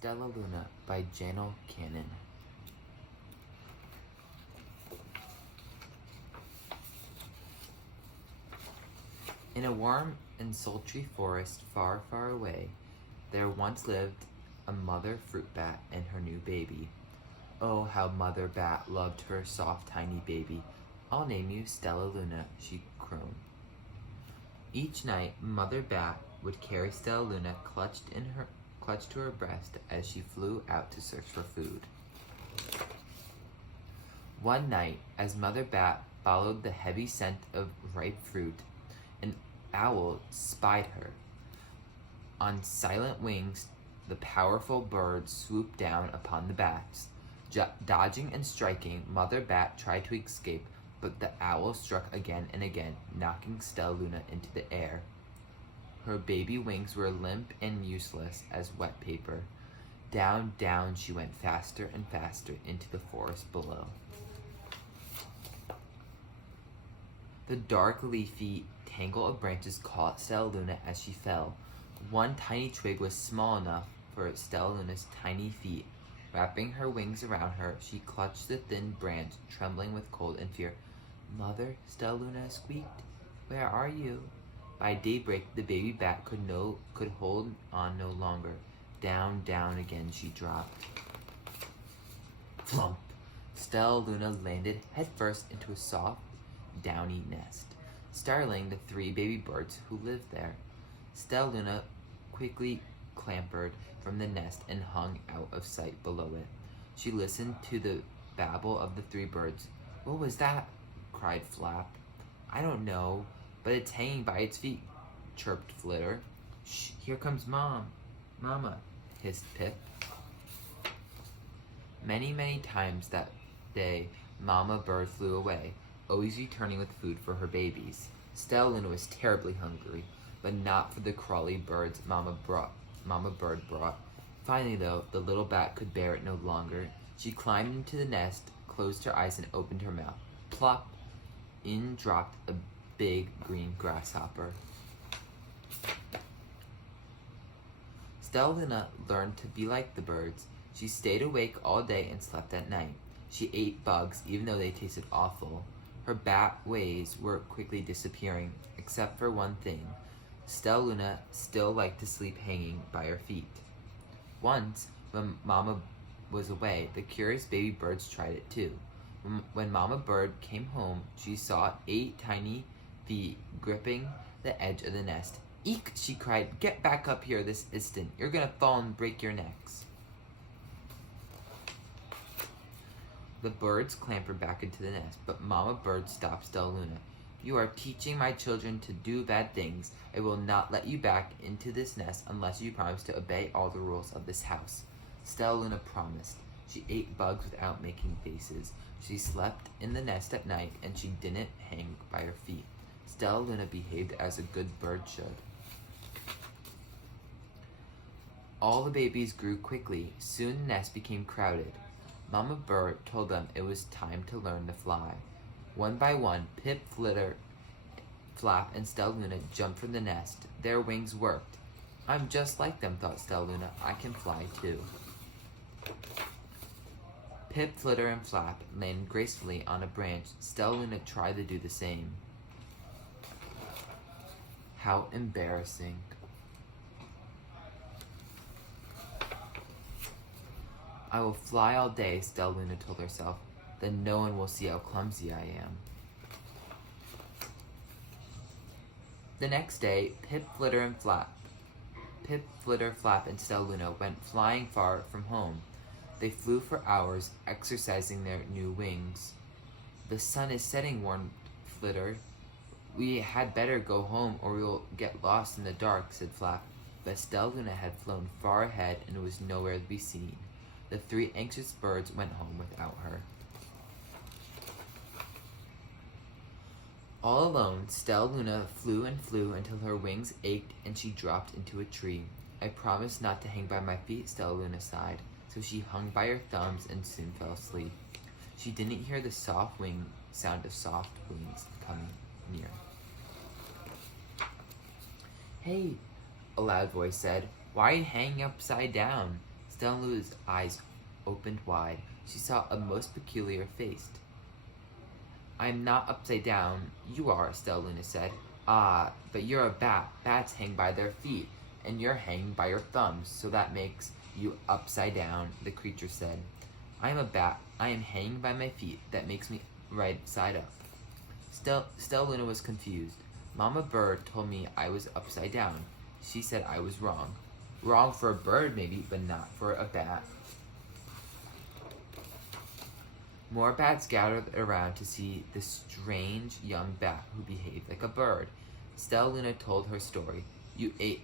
Stellaluna by Janell. In a warm and sultry forest far, far away, there once lived a mother fruit bat and her new baby. Oh, how Mother Bat loved her soft, tiny baby. I'll name you Stellaluna, she crooned. Each night, Mother Bat would carry Stellaluna clutched to her breast as she flew out to search for food. One night, as Mother Bat followed the heavy scent of ripe fruit, an owl spied her. On silent wings, the powerful bird swooped down upon the bats. Dodging and striking, Mother Bat tried to escape, but the owl struck again and again, knocking Stellaluna into the air. Her baby wings were limp and useless as wet paper. Down, down she went faster and faster into the forest below. The dark, leafy tangle of branches caught Stellaluna as she fell. One tiny twig was small enough for Stellaluna's tiny feet. Wrapping her wings around her, she clutched the thin branch, trembling with cold and fear. "Mother," Stellaluna squeaked, "where are you?" By daybreak, the baby bat could hold on no longer. Down, down again she dropped. Flump! Stellaluna landed headfirst into a soft, downy nest, startling the 3 baby birds who lived there. Stellaluna quickly clambered from the nest and hung out of sight below it. She listened to the babble of the 3 birds. "What was that?" cried Flap. "I don't know, but it's hanging by its feet," chirped Flitter. "Shh, here comes Mama, hissed Pip. Many, many times that day, Mama Bird flew away, always returning with food for her babies. Stellaluna was terribly hungry, but not for the crawly birds Mama Bird brought. Finally, though, the little bat could bear it no longer. She climbed into the nest, closed her eyes, and opened her mouth. Plop! In dropped a big green grasshopper. Stellaluna learned to be like the birds. She stayed awake all day and slept at night. She ate bugs, even though they tasted awful. Her bat ways were quickly disappearing, except for one thing. Stellaluna still liked to sleep hanging by her feet. Once, when Mama was away, the curious baby birds tried it too. When Mama Bird came home, she saw 8 tiny feet gripping the edge of the nest. "Eek!" she cried. "Get back up here this instant. You're gonna fall and break your necks." The birds clambered back into the nest, but Mama Bird stopped Stellaluna. "You are teaching my children to do bad things. I will not let you back into this nest unless you promise to obey all the rules of this house." Stellaluna promised. She ate bugs without making faces. She slept in the nest at night, and she didn't hang by her feet. Stellaluna behaved as a good bird should. All the babies grew quickly. Soon the nest became crowded. Mama Bird told them it was time to learn to fly. One by one, Pip, Flitter, Flap, and Stellaluna jumped from the nest. Their wings worked. "I'm just like them," thought Stellaluna. "I can fly too." Pip, Flitter, and Flap landed gracefully on a branch. Stellaluna tried to do the same. How embarrassing. "I will fly all day," Stellaluna told herself. "Then no one will see how clumsy I am." The next day, Pip, Flitter, Flap, and Stellaluna went flying far from home. They flew for hours, exercising their new wings. "The sun is setting," warned Flitter. "We had better go home or we will get lost in the dark," said Flap. But Stellaluna had flown far ahead and was nowhere to be seen. The 3 anxious birds went home without her. All alone, Stellaluna flew and flew until her wings ached and she dropped into a tree. "I promised not to hang by my feet," Stellaluna sighed, so she hung by her thumbs and soon fell asleep. She didn't hear the sound of soft wings coming near. "Hey," a loud voice said, "why are you hanging upside down?" Stellaluna's eyes opened wide. She saw a most peculiar face. "I'm not upside down. You are," Stellaluna said. "Ah, but you're a bat. Bats hang by their feet, and you're hanging by your thumbs, so that makes you upside down," the creature said. "I am a bat. I am hanging by my feet. That makes me right side up." Stellaluna was confused. "Mama Bird told me I was upside down. She said I was wrong." "Wrong for a bird, maybe, but not for a bat." More bats gathered around to see the strange young bat who behaved like a bird. Stellaluna told her story. "You ate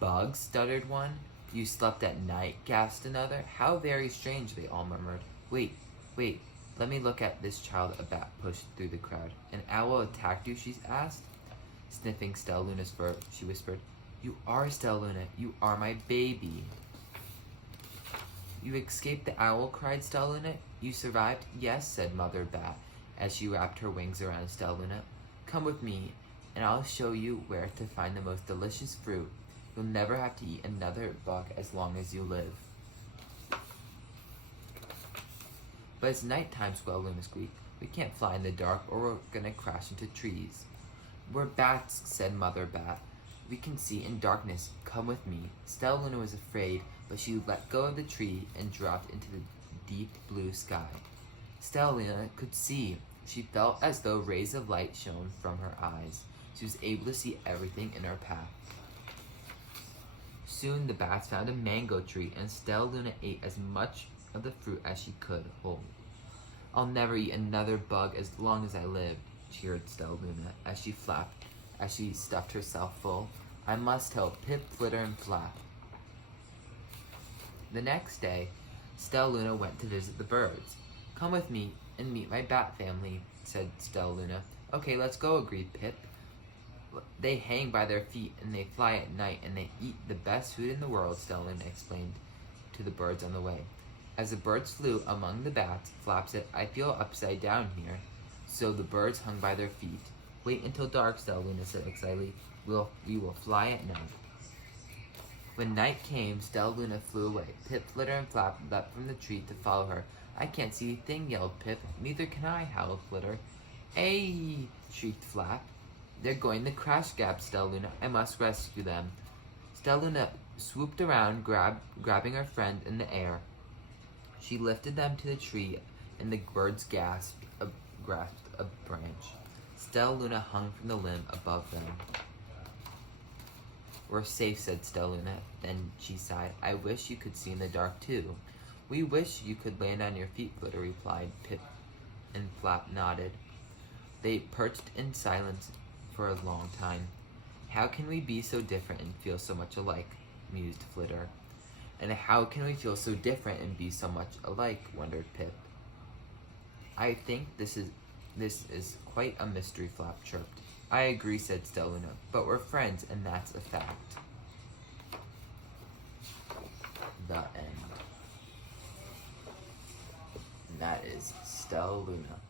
bugs?" stuttered one. "You slept at night?" gasped another. "How very strange," they all murmured. Wait, let me look at this child," a bat pushed through the crowd. "An owl attacked you?" she asked. Sniffing Stellaluna's fur, she whispered, "You are Stellaluna. You are my baby." "You escaped the owl?" cried Stellaluna. "You survived?" "Yes," said Mother Bat, as she wrapped her wings around Stellaluna. "Come with me, and I'll show you where to find the most delicious fruit. You'll never have to eat another bug as long as you live." "But it's nighttime," Stellaluna squeaked. "We can't fly in the dark, or we're gonna crash into trees." "We're bats," said Mother Bat. "We can see in darkness. Come with me." Stellaluna was afraid, but she let go of the tree and dropped into the deep blue sky. Stellaluna could see. She felt as though rays of light shone from her eyes. She was able to see everything in her path. Soon the bats found a mango tree, and Stellaluna ate as much of the fruit as she could hold. "I'll never eat another bug as long as I live," cheered Stellaluna as she stuffed herself full. "I must help Pip, Flitter, and Flap." The next day, Stellaluna went to visit the birds. "Come with me and meet my bat family," said Stellaluna. "Okay, let's go," agreed Pip. "They hang by their feet, and they fly at night, and they eat the best food in the world," Stellaluna explained to the birds on the way. As the birds flew among the bats, Flap said, "I feel upside down here." So the birds hung by their feet. "Wait until dark," Stellaluna said excitedly. We will fly at night." When night came, Stellaluna flew away. Pip, Flitter, and Flap leapt from the tree to follow her. "I can't see a thing," yelled Pip. "Neither can I," howled Flitter. "Ay!" shrieked Flap. "They're going to crash," gasped Stellaluna. "I must rescue them." Stellaluna swooped around, grabbing her friend in the air. She lifted them to the tree, and the birds grasped a branch. Stellaluna hung from the limb above them. "We're safe," said Stellaluna. Then she sighed. "I wish you could see in the dark, too." "We wish you could land on your feet," Flitter replied. Pip and Flap nodded. They perched in silence for a long time. "How can we be so different and feel so much alike?" mused Flitter. "And how can we feel so different and be so much alike?" wondered Pip. "I think this is quite a mystery," Flap chirped. "I agree," said Stellaluna, "but we're friends, and that's a fact." The end. And that is Stellaluna.